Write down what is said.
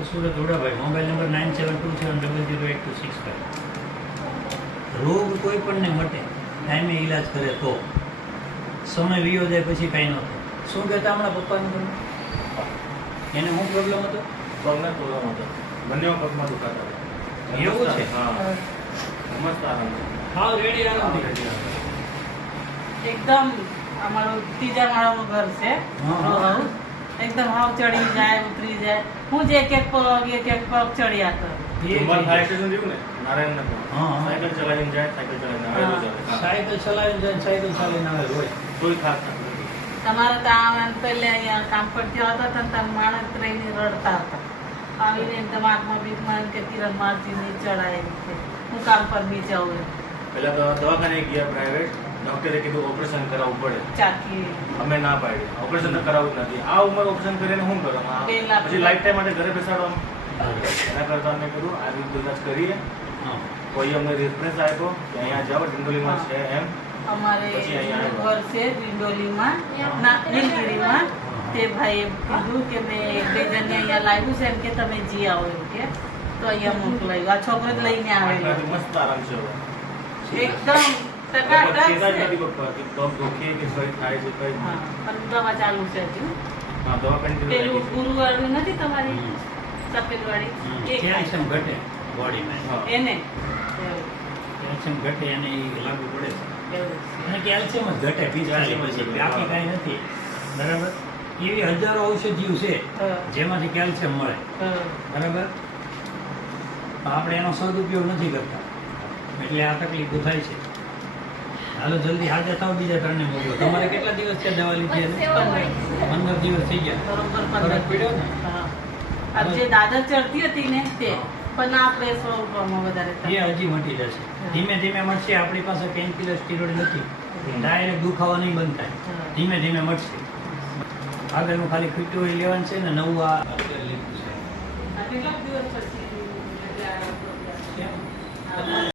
Proper Surat ઉડાભાઈ, mobile number 9727008265. રોગ કોઈ પણ ને મટે, ટાઈમે ઈલાજ કરે તો. સમય વીયો જાય પછી કાંઈ ન થાય. શું કહેતા હમણાં પપ્પાનું તમે? એને શું પ્રોબ્લેમ હતો? પગનો પ્રોબ્લેમ હતો, બંને પગમાં દુખાતા હતા. એવું છે? હા, મસ્ત આરામ છે. હાવ રેડી આરામ થઈ ગયો. એકદમ અમારું ત્રીજા માળાનું ઘર છે. હા. એકદમ હાવ ચડી જાય ઉતરી જાય. હું જ એક એક પગ ચડ્યા કર. ઉમર ફાયર સ્ટેશન જેવું ને, નારાયણનગર. હા. સાયકલ ચલાવીને જાય, સાયકલ ચલાવીને આવે, રોજ આવે. હા. સાયકલ ચલાવીને જાય, સાયકલ ચાલીને આવે રોજ. કોઈ થાક નથી. તમારે તો આમ પહેલે અહીંયા કામ પરથી આવતા હતા ને તમે માણસ રહીને રડતા હતા. આવીને એકદમ આંખમાં બીકમાં કે તિરંગ મારથી નહીં ચડાય એમ કે હું કામ પર નહીં જાઉં એમ. પહેલા તો દવાખાને ગયા પ્રાઇવેટ, ડોક્ટરે કીધું ઓપરેશન કરાવવું પડે. ચાકી અમે ના પાડી, ઓપરેશન તો કરાવવું જ નથી. આ ઉંમર ઓપરેશન કરીને શું કરવાનું? 2 લાખ. પછી લાઈફ ટાઈમ માટે ઘરે બેસાડવાનું. એના કરતા અમે કીધું આ રીતે ઇલાજ કરીએ. હા. કોઈ અમને રેફરન્સ આપ્યો કે અહીંયા જાઓ, ડિંડોલીમાં છે એમ. અમારે પછી અહીંયા ઘર છે દિંડોલીમાં ના નીલગીરીમાં. તે ભાઈએ કીધું કે મેં 1-2 જણને અહીંયા લાવ્યું છે એમ કે તમે જી આવો એમ કે તો અહીંયા મોકલાયું. આ છોકરો જ લઈને આવેલો. આટલાથી મસ્ત આરામ છે હવે. એકદમ ચેતા જ ટકાટક છે. નથી પપ્પા કે પગ દુખે કે કંઈ થાય છે કંઈ જ હા, નહીં. પણ દવા ચાલુ છે હજુ. હા, દવા કંઈ પેલું ગુરુવારનું નથી તમારી હમ. સફેદવાળી એ ખાય. કેલ્શિયમ ઘટે બોડીમાં. હા. એને કેલ્શિયમ ઘટે એને ઈ લાગુ પડે છે. એવું અને કેલ્શિયમ જ ઘટે ફિઝિકલી, પછી બાકી કાંઈ નથી. બરાબર? એવી હજારો ઔષધિઓ છે હા. જેમાંથી કેલ્શિયમ મળે. હા. બરાબર? તો આપણે એનો સદુપયોગ નથી કરતા, એટલે આ તકલીફો થાય છે. હાલો જલ્દી હાજર થાવ, બીજા ત્રણને મોકલો. તમારે કેટલા દિવસ છે દવા લીધી એને? 15 દિવસ થઈ ગયા. બરોબર ફરક પડ્યો ને? હા. આ જે દાદર ચડતી હતી ને તે પણ આપણે 100 રૂપિયામાં વધારે એ હજી મટી જશે. ધીમે ધીમે મટશે. આપણી પાસે પેન કિલર સ્ટીરોઇડ નથી. ડાયરેક્ટ દુખાવા નહીં બંધ થાય. ધીમે ધીમે મટશે. આગળનું ખાલી ફીટું લેવાનું છે ને નવું આ લીધું છે. કેટલાક દિવસ પછી એટલે આ problem. કેમ? હા.